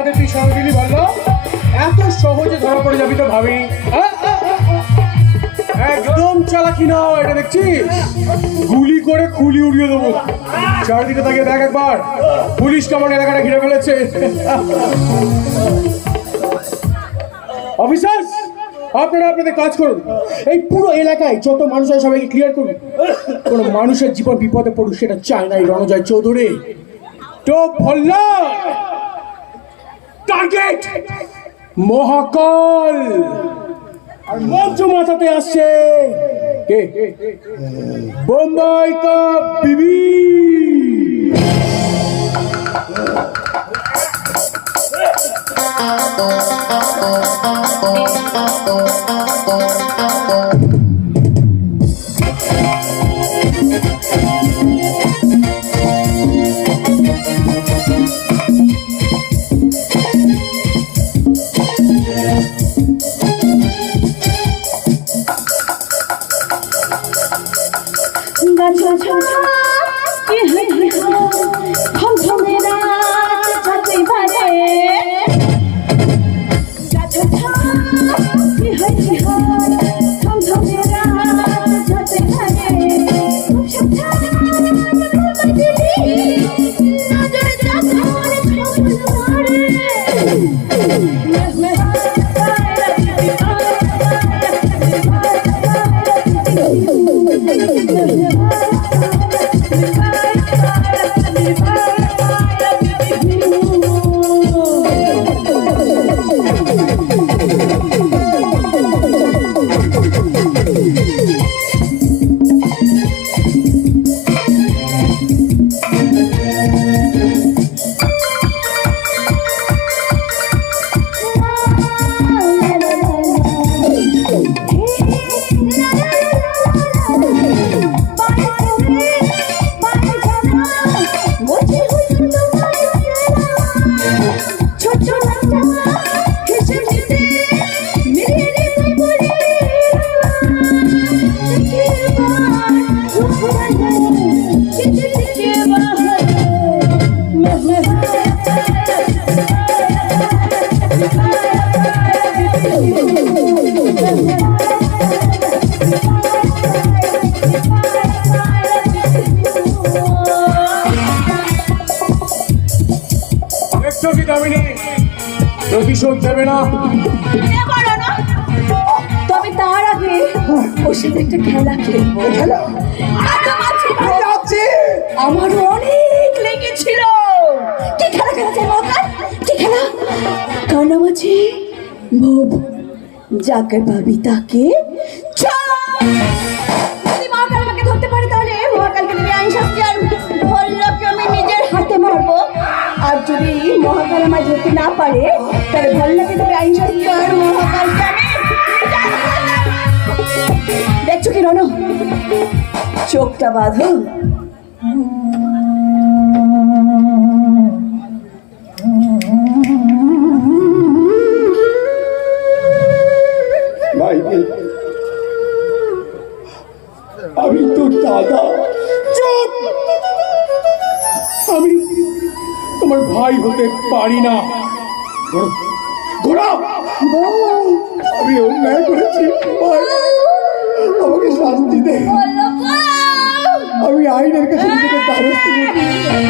আমাদের তুই সঙ্গে দিলি ভালো এত সহজে ধরা পড়ে যাবি তো ভাবি। একদম চালাকি না এটা দেখছিস? গুলি করে খুলি উড়িয়ে দেবো। চারদিকে তাকে দেখ একবার। পুলিশ কেমন এলাকাটা ঘিরে ফেলেছে। অফিসার, আপনারা আপনাদের কাজ করুন। এই পুরো এলাকায় যত মানুষ হয় সবাইকে ক্লিয়ার করুন। কোনো মানুষের জীবন বিপদে পড়ুক, সেটা চায় না এই রণজয় চৌধুরী। তো ভল্লা! টার্গেট মহাকাল আর মঞ্চ মাথাতে আসছে বোম্বাই কা বিবি! গাছা দেখছ কি দামিনী প্রতিশোধ দেবে না। তবে তার আগে ওর সাথে একটা খেলা খেলব। খেলা? আমার অনেক লেগেছিল। কি খেলা খেলা মহাকাল কি খেলা? কানামাছি ভোব যাকে পাবি তাকে পারে, তাহলে ভল্লকে দেবে আইন শাস্তি আর মহাকালকে আমি দেখছ কি রণ চোখটা বাঁধো। আমি তো দাদা। চুপ! আমি তোমার ভাই হতে পারি না। আমি অন্যায় করেছি। আমাকে শাস্তি দে। আমি আইনের কাছে নিজেকে দ্বারস্থ করছি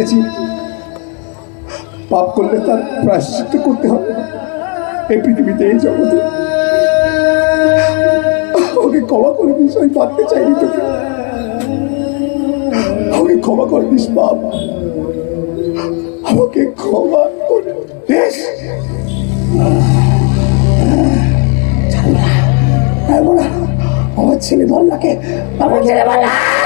আজ পাপ করলে তার প্রায়শ্চিত্ত করতে হবে। এই পৃথিবীতে, এই জগতে। ওকে ক্ষমা করে দিস, আমি পারতে চাইনি তোকে। আমাকে ক্ষমা করে দিস, বাপ। আমাকে ক্ষমা করে দিস। আমার ছেলে বল্লাকে আমার ছেলে বল্লা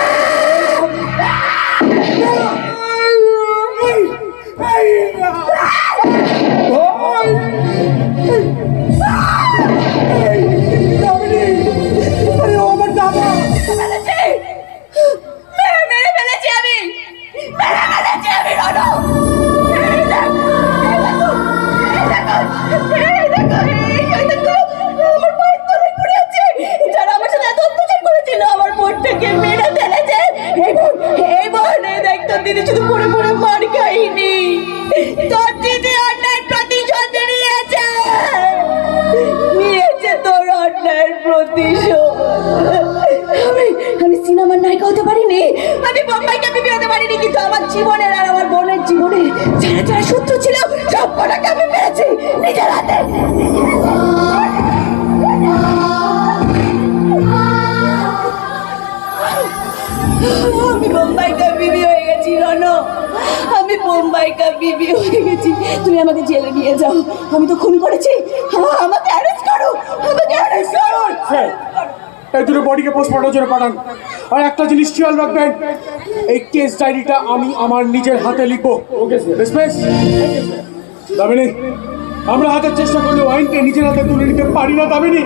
জীবনে যারা যারা শত্রু ছিল, সব কটাকে আমি মেরেছি। নিজের হাতে। আমি বোম্বাইকা বিবি হয়ে গেছি রন আমি বোম্বাইকা বিবি হয়ে গেছি। তুমি আমাকে জেলে নিয়ে যাও। আমি তো খুন করেছি। আ- আমাকে অ্যারেস্ট করো। আমাকে অ্যারেস্ট করো। এই দুটো বডিকে পোস্টমর্টমের জন্য পাঠান। আর একটা জিনিস খেয়াল রাখবেন, এই কেস ডায়েরিটা আমি আমার নিজের হাতে লিখব। ওকে আমরা হাতের চেষ্টা করলে ওয়াইনকে নিজের হাতে তুলে নিতে পারি না, দামিনী।